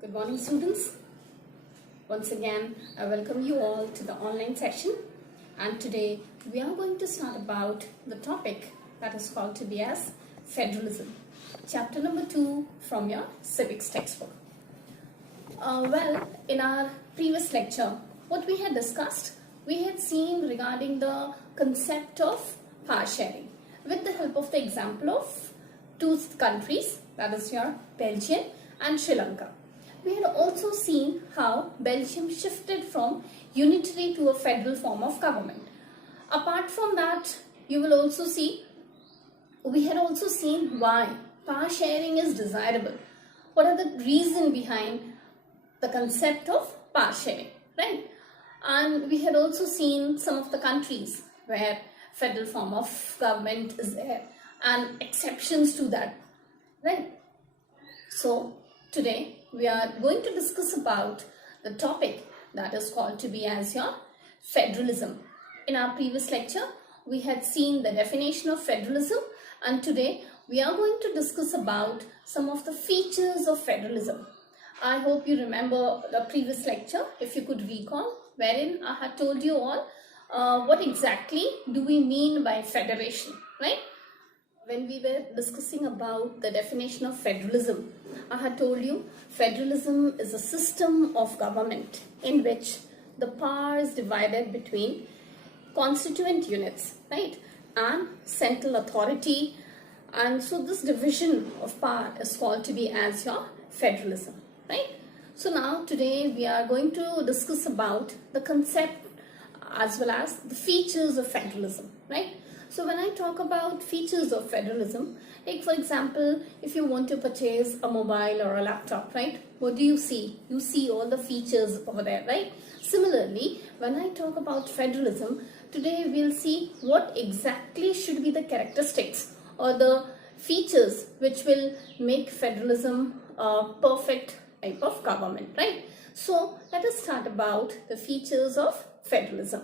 Good morning, students. Once again, I welcome you all to the online session, and today we are going to start about the topic that is called to be as Federalism, chapter number 2 from your Civics textbook. In our previous lecture, what we had discussed, we had seen regarding the concept of power sharing with the help of the example of two countries, that is your Belgium and Sri Lanka. We had also seen how Belgium shifted from unitary to a federal form of government. Apart from that, you will also see, we had also seen why power sharing is desirable. What are the reason behind the concept of power sharing, right? And we had also seen some of the countries where federal form of government is there and exceptions to that, right? So today we are going to discuss about the topic that is called to be as your federalism. In our previous lecture, we had seen the definition of federalism, and today we are going to discuss about some of the features of federalism. I hope you remember the previous lecture, if you could recall, wherein I had told you all what exactly do we mean by federation, right? When we were discussing about the definition of federalism, I had told you federalism is a system of government in which the power is divided between constituent units, right, and central authority, and so this division of power is called to be as your federalism, right? So now today we are going to discuss about the concept as well as the features of federalism, right? So when I talk about features of federalism, like for example, if you want to purchase a mobile or a laptop, right, what do you see? You see all the features over there, right? Similarly, when I talk about federalism, today we'll see what exactly should be the characteristics or the features which will make federalism a perfect type of government, right? So let us start about the features of federalism.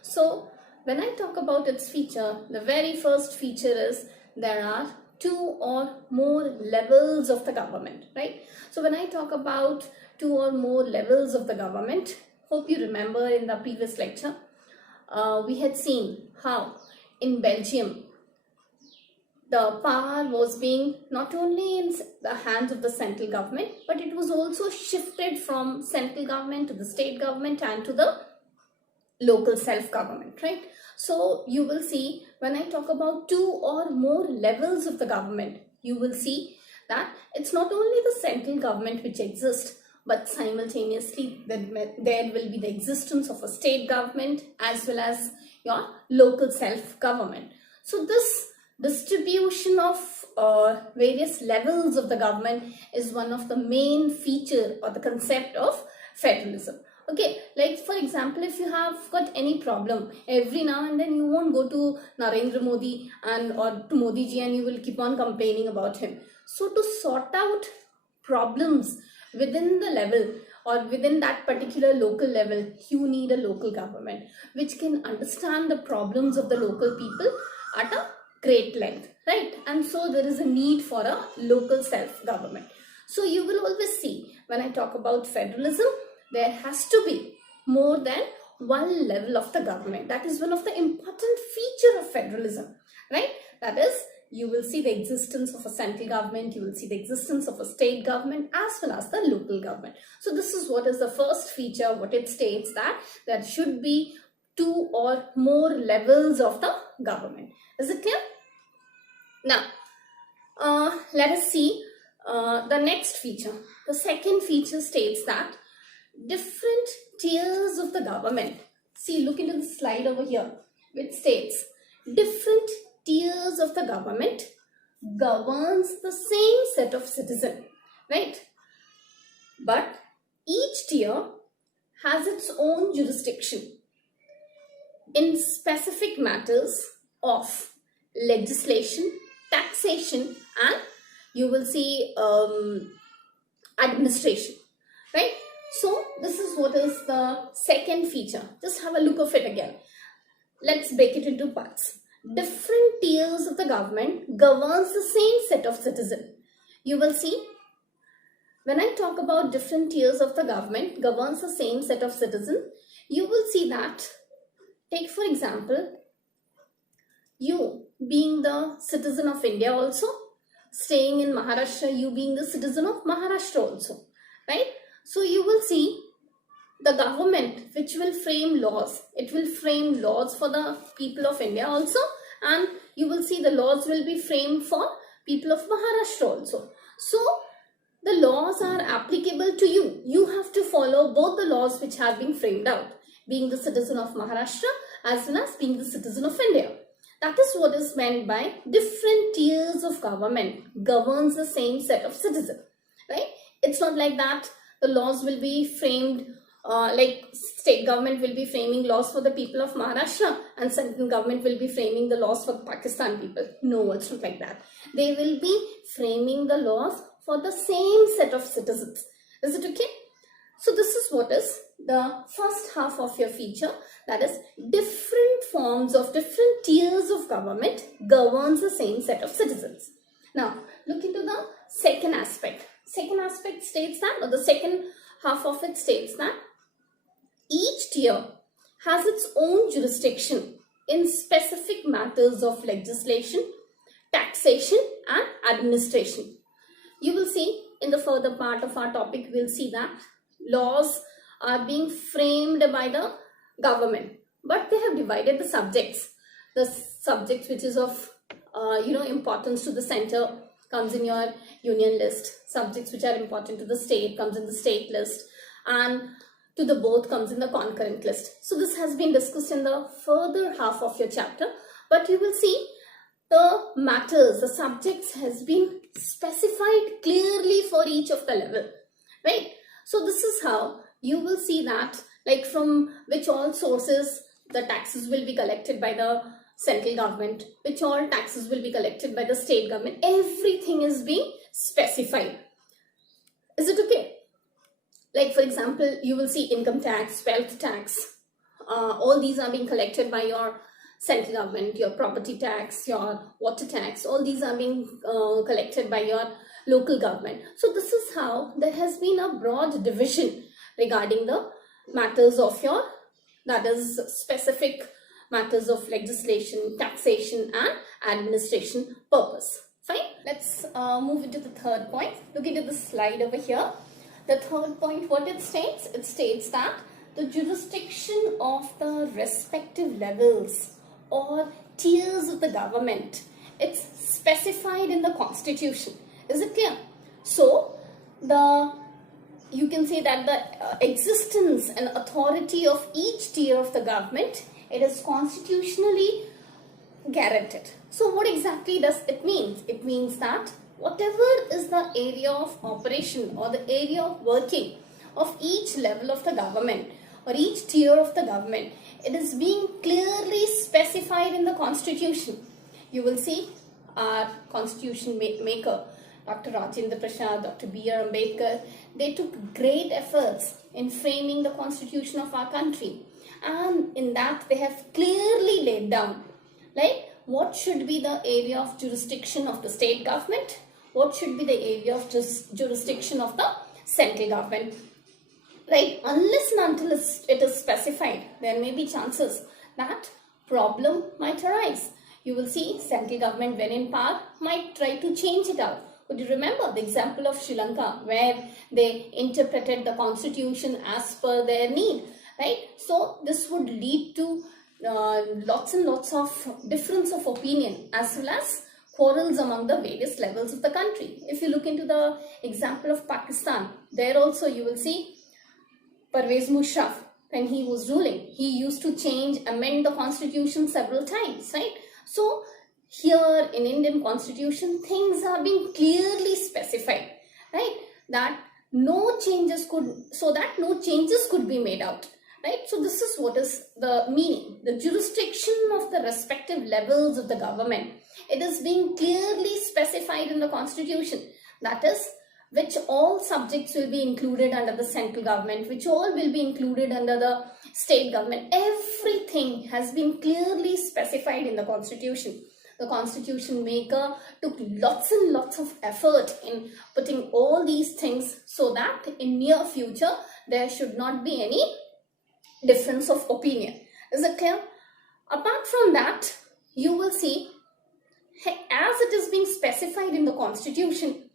So when I talk about its feature, the very first feature is there are two or more levels of the government, right? So when I talk about two or more levels of the government, hope you remember in the previous lecture, we had seen how in Belgium, the power was being not only in the hands of the central government, but it was also shifted from central government to the state government and to the local self-government, right? So you will see when I talk about two or more levels of the government, you will see that it's not only the central government which exists, but simultaneously there will be the existence of a state government as well as your local self-government. So this distribution of various levels of the government is one of the main feature or the concept of federalism. Okay, like for example, if you have got any problem, every now and then you won't go to Narendra Modi or to Modi ji and you will keep on complaining about him. So to sort out problems within the level or within that particular local level, you need a local government which can understand the problems of the local people at a great length, right? And so there is a need for a local self-government. So you will always see when I talk about federalism, there has to be more than one level of the government. That is one of the important feature of federalism, right? That is, you will see the existence of a central government, you will see the existence of a state government as well as the local government. So this is what is the first feature, what it states, that there should be two or more levels of the government. Is it clear? Now, let us see the next feature. The second feature states that different tiers of the government. See, look into the slide over here, which states different tiers of the government governs the same set of citizens, right? But each tier has its own jurisdiction in specific matters of legislation, taxation, and you will see administration, right? So this is what is the second feature. Just have a look of it again. Let's break it into parts. Different tiers of the government governs the same set of citizens. You will see when I talk about different tiers of the government governs the same set of citizens, you will see that, take for example, you being the citizen of India also, staying in Maharashtra, you being the citizen of Maharashtra also, right? So you will see the government which will frame laws. It will frame laws for the people of India also, and you will see the laws will be framed for people of Maharashtra also. So the laws are applicable to you. You have to follow both the laws which have been framed out, being the citizen of Maharashtra as well as being the citizen of India. That is what is meant by different tiers of government governs the same set of citizens, right? It's not like that the laws will be framed like state government will be framing laws for the people of Maharashtra and central government will be framing the laws for Pakistan people. No, it's not like that. They will be framing the laws for the same set of citizens. Is it okay? So this is what is the first half of your feature, that is different forms of different tiers of government governs the same set of citizens. Now look into the second aspect. Second aspect states that, or the second half of it states that each tier has its own jurisdiction in specific matters of legislation, taxation and administration. You will see in the further part of our topic, we'll see that laws are being framed by the government, but they have divided the subjects. The subjects which is of importance to the center comes in your union list. Subjects which are important to the state comes in the state list, and to the both comes in the concurrent list. So this has been discussed in the further half of your chapter, but you will see the matters, the subjects has been specified clearly for each of the level, right? So this is how you will see that, like from which all sources the taxes will be collected by the central government, which all taxes will be collected by the state government. Everything is being specified. Is it okay? Like for example, you will see income tax, wealth tax, all these are being collected by your central government, your property tax, your water tax, all these are being collected by your local government. So this is how there has been a broad division regarding the matters of your, that is specific matters of legislation, taxation and administration purpose. Fine. Let's move into the third point. Look into the slide over here. The third point, what it states that the jurisdiction of the respective levels or tiers of the government, it's specified in the constitution. Is it clear? So you can say that the existence and authority of each tier of the government, it is constitutionally guaranteed. So what exactly does it mean? It means that whatever is the area of operation or the area of working of each level of the government or each tier of the government, it is being clearly specified in the constitution. You will see our constitution maker, Dr. Rajendra Prasad, Dr. B.R. Ambedkar, they took great efforts in framing the constitution of our country. And in that they have clearly laid down, like, what should be the area of jurisdiction of the state government, what should be the area of jurisdiction of the central government. Right? Unless and until it is specified, there may be chances that problem might arise. You will see central government when in power might try to change it out. Would you remember the example of Sri Lanka where they interpreted the constitution as per their need, right? So this would lead to lots and lots of difference of opinion as well as quarrels among the various levels of the country. If you look into the example of Pakistan, there also you will see Pervez Musharraf, when he was ruling, he used to amend the constitution several times, right? So here in Indian constitution, things are being clearly specified, right? That no changes could be made out, right? So this is what is the meaning. The jurisdiction of the respective levels of the government, it is being clearly specified in the constitution. That is, which all subjects will be included under the central government, which all will be included under the state government. Everything has been clearly specified in the constitution. The constitution maker took lots and lots of effort in putting all these things so that in near future there should not be any difference of opinion. Is it clear? Apart from that, you will see, as it is being specified in the constitution,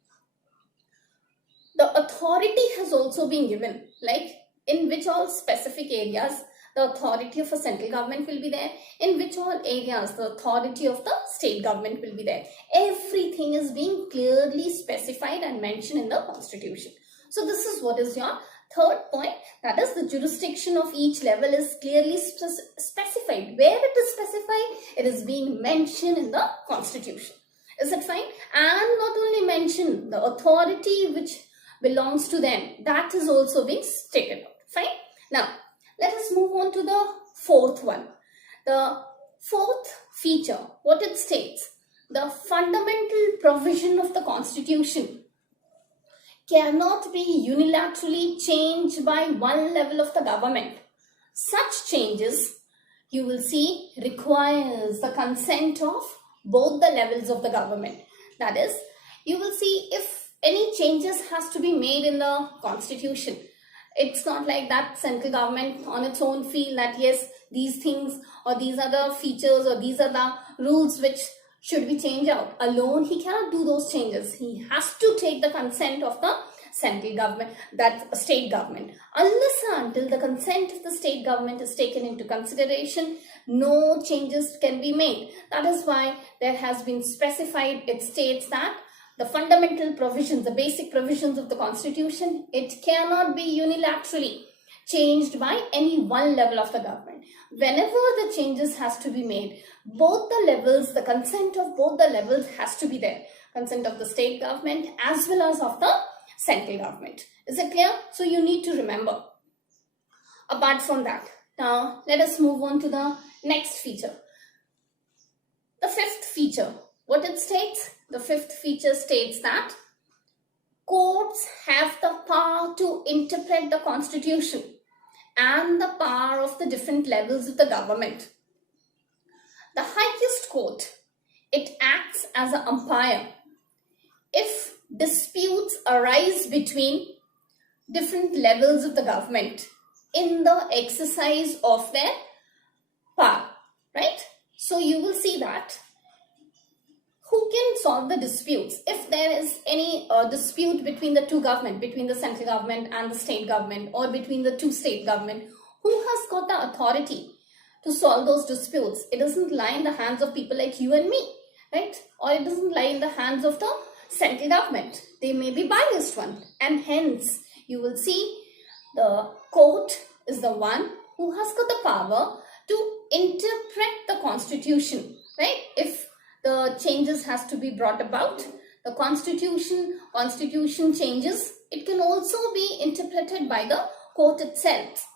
the authority has also been given, like in which all specific areas the authority of a central government will be there, in which all areas the authority of the state government will be there. Everything is being clearly specified and mentioned in the constitution. So this is what is your third point, that is the jurisdiction of each level is clearly specified. Where it is specified, it is being mentioned in the constitution. Is it fine? And not only mentioned, the authority which belongs to them, that is also being stated out. Fine? Now, let us move on to the fourth one. The fourth feature, what it states, the fundamental provision of the constitution cannot be unilaterally changed by one level of the government. Such changes, you will see, requires the consent of both the levels of the government. That is, you will see if any changes has to be made in the constitution, it's not like that central government on its own feel that yes, these things or these are the features or these are the rules which should be changed out. Alone, he cannot do those changes. He has to take the consent of the central government, that state government. Unless and until the consent of the state government is taken into consideration, no changes can be made. That is why there has been specified, it states that the fundamental provisions, the basic provisions of the constitution, it cannot be unilaterally changed by any one level of the government. Whenever the changes has to be made, both the levels, the consent of both the levels has to be there. Consent of the state government as well as of the central government. Is it clear? So you need to remember. Apart from that, now let us move on to the next feature. The fifth feature, what it states? The fifth feature states that courts have the power to interpret the constitution and the power of the different levels of the government. The highest court, it acts as an umpire. If disputes arise between different levels of the government in the exercise of their power, right? So you will see that who can solve the disputes? If there is any dispute between the two government, between the central government and the state government, or between the two state government, who has got the authority to solve those disputes? It doesn't lie in the hands of people like you and me, right? Or it doesn't lie in the hands of the central government. They may be biased one, and hence you will see the court is the one who has got the power to interpret the constitution, right? If the changes has to be brought about, the constitution changes, it can also be interpreted by the court itself.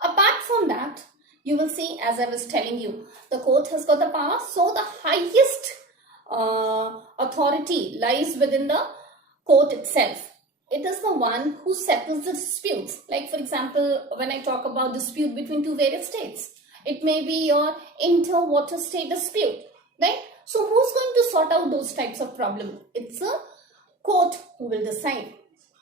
Apart from that, you will see, as I was telling you, the court has got the power, so the highest authority lies within the court itself. It is the one who settles the disputes. Like for example, when I talk about dispute between two various states, it may be your inter-water state dispute, right? So who's going to sort out those types of problems? It's a court who will decide.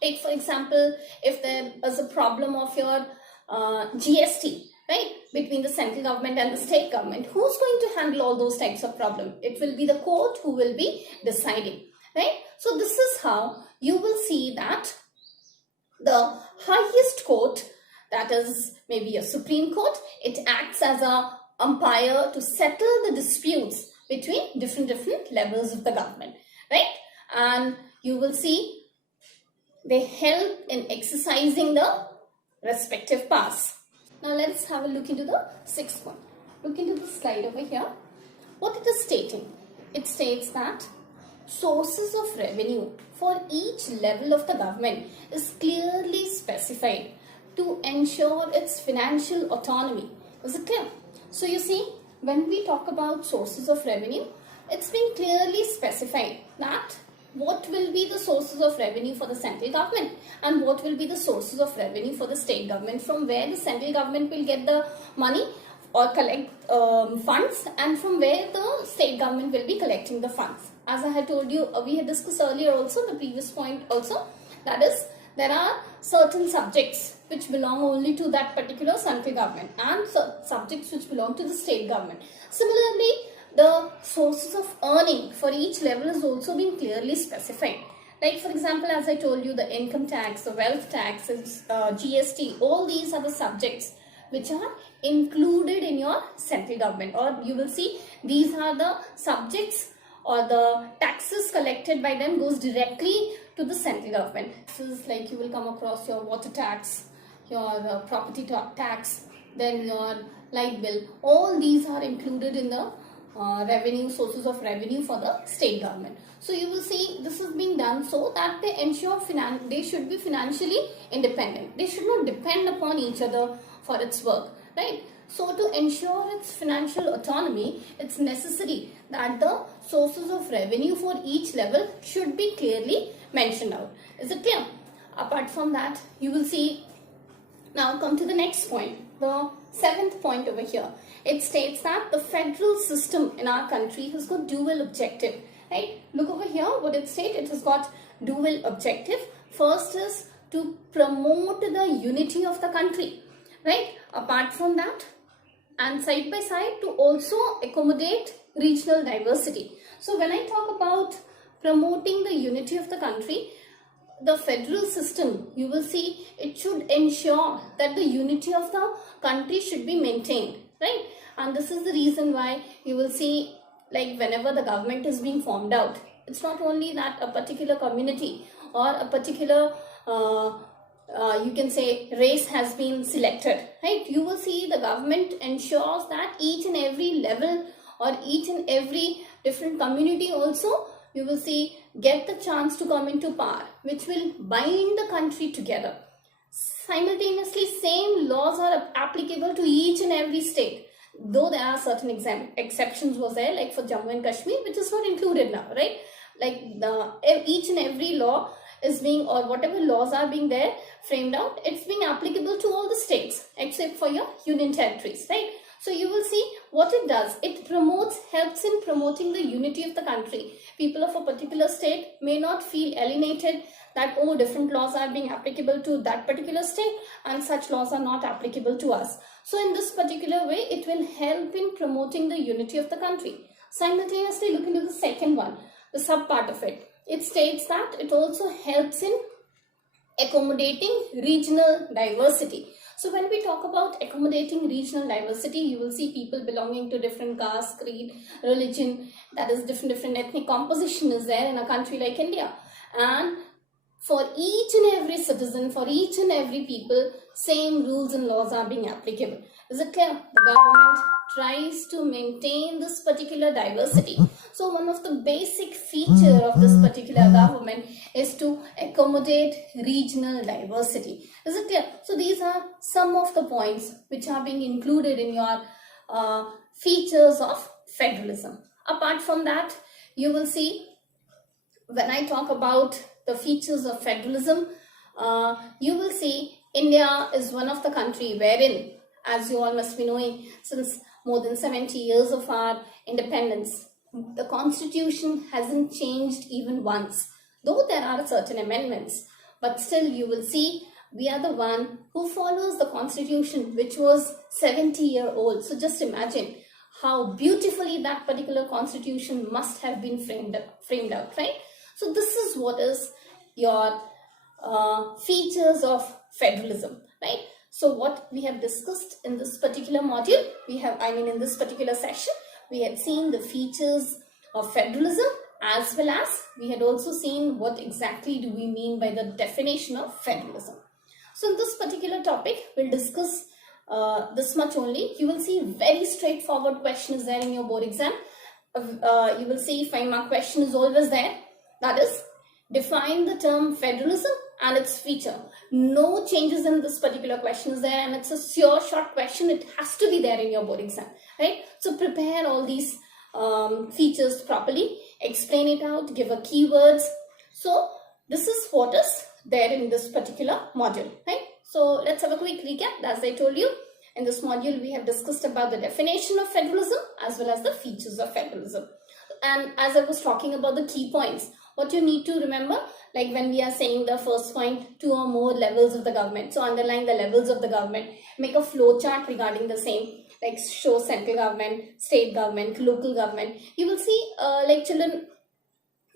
Take for example, if there is a problem of your GST, right, between the central government and the state government, who's going to handle all those types of problems? It will be the court who will be deciding, right? So this is how you will see that the highest court, that is maybe a Supreme Court, it acts as a umpire to settle the disputes between different levels of the government, right? And you will see they help in exercising the respective powers. Now let's have a look into the sixth one. Look into the slide over here. What it is stating? It states that sources of revenue for each level of the government is clearly specified to ensure its financial autonomy. Is it clear? So you see, when we talk about sources of revenue, it's been clearly specified that what will be the sources of revenue for the central government and what will be the sources of revenue for the state government, from where the central government will get the money or collect funds, and from where the state government will be collecting the funds. As I had told you, we had discussed earlier also, the previous point also, that is, there are certain subjects which belong only to that particular central government and subjects which belong to the state government. Similarly, the sources of earning for each level is also being clearly specified. Like for example, as I told you, the income tax, the wealth taxes, GST, all these are the subjects which are included in your central government, or you will see these are the subjects or the taxes collected by them goes directly to the central government. This is like you will come across your water tax, your property tax, then your light bill. All these are included in the revenue, sources of revenue for the state government. So you will see this is being done so that they ensure they should be financially independent. They should not depend upon each other for its work, right? So to ensure its financial autonomy, it's necessary that the sources of revenue for each level should be clearly mentioned out. Is it clear? Apart from that, you will see, now come to the next point, the 7th point over here. It states that the federal system in our country has got dual objective, right? Look over here, what it states, it has got dual objective. First is to promote the unity of the country, right? Apart from that, and side by side, to also accommodate regional diversity. So when I talk about promoting the unity of the country, the federal system, you will see it should ensure that the unity of the country should be maintained, right? And this is the reason why you will see, like whenever the government is being formed out, it's not only that a particular community or a particular you can say race has been selected, right? You will see the government ensures that each and every level or each and every different community also, you will see, get the chance to come into power, which will bind the country together. Simultaneously, same laws are applicable to each and every state, though there are certain exceptions was there, like for Jammu and Kashmir, which is not included now, right? Like each and every law is being, or whatever laws are being there framed out, it's being applicable to all the states except for your union territories, right? So you will see what it does. It helps in promoting the unity of the country. People of a particular state may not feel alienated that, oh, different laws are being applicable to that particular state and such laws are not applicable to us. So in this particular way, it will help in promoting the unity of the country. Simultaneously, look into the second one, the sub part of it. It states that it also helps in accommodating regional diversity. So when we talk about accommodating regional diversity, you will see people belonging to different caste, creed, religion, that is different ethnic composition is there in a country like India. And for each and every citizen, for each and every people, same rules and laws are being applicable. Is it clear? The government tries to maintain this particular diversity. So one of the basic feature of this particular government is to accommodate regional diversity. Is it clear? So these are some of the points which are being included in your features of federalism. Apart from that, you will see when I talk about the features of federalism, you will see India is one of the country wherein, as you all must be knowing, since more than 70 years of our independence, the constitution hasn't changed even once. Though there are certain amendments, but still you will see we are the one who follows the constitution which was 70-year-old. So just imagine how beautifully that particular constitution must have been framed out, right? So this is what is your features of federalism, right? So what we have discussed in this particular module, in this particular session, we had seen the features of federalism, as well as we had also seen what exactly do we mean by the definition of federalism. So in this particular topic, we'll discuss this much only. You will see very straightforward questions there in your board exam. You will see 5-mark question is always there. That is, define the term federalism and its feature. No changes in this particular question is there, and it's a sure short question. It has to be there in your board exam, right? So prepare all these features properly, explain it out, give a keywords. So this is what is there in this particular module, right? So let's have a quick recap. As I told you, In this module, we have discussed about the definition of federalism as well as the features of federalism. And as I was talking about the key points, what you need to remember, like when we are saying the first point, 2 or more levels of the government. So underline the levels of the government, make a flow chart regarding the same, like show central government, state government, local government. You will see like children,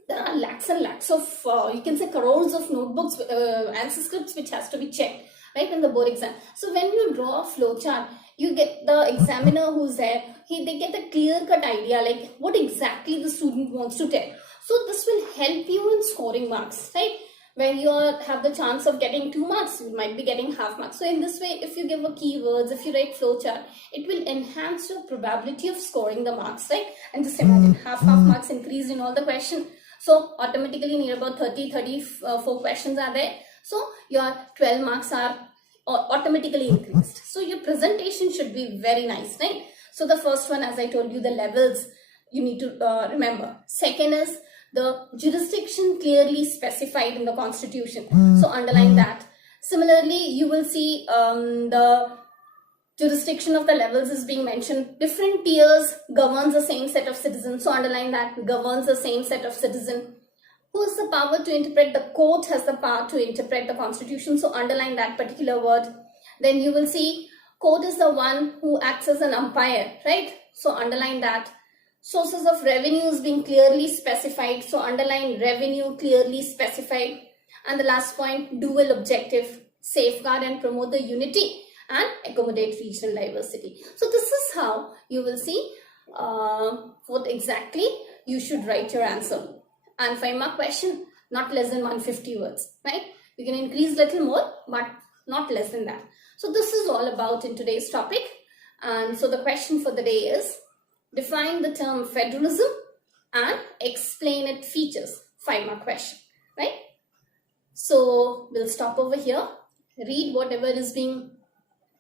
there are lakhs and lakhs of, you can say crores of notebooks, answer scripts which has to be checked, right, in the board exam. So when you draw a flow chart, you get the examiner who's there, they get a clear-cut idea like what exactly the student wants to tell. So this will help you in scoring marks, right? When you have the chance of getting 2 marks, you might be getting half marks. So in this way, if you give a keywords, if you write flowchart, it will enhance your probability of scoring the marks, right? And just imagine half marks increased in all the questions. So automatically near about 34 questions are there. So your 12 marks are automatically increased. So your presentation should be very nice, right? So the first one, as I told you, the levels you need to remember. Second is the jurisdiction clearly specified in the constitution. So underline that. Similarly, you will see the jurisdiction of the levels is being mentioned. Different tiers governs the same set of citizens. So underline that, governs the same set of citizens. Who has the power to interpret? The court has the power to interpret the constitution. So underline that particular word. Then you will see court is the one who acts as an umpire, right? So underline that. Sources of revenues being clearly specified. So underline revenue clearly specified. And the last point, dual objective, safeguard and promote the unity and accommodate regional diversity. So this is how you will see what exactly you should write your answer. And 5-mark question, not less than 150 words, right? You can increase little more, but not less than that. So this is all about in today's topic. And so the question for the day is, define the term federalism and explain its features. 5-mark question, right? So we'll stop over here. Read whatever is being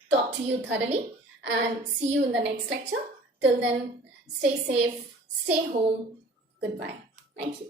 taught to you thoroughly and see you in the next lecture. Till then, stay safe, stay home. Goodbye. Thank you.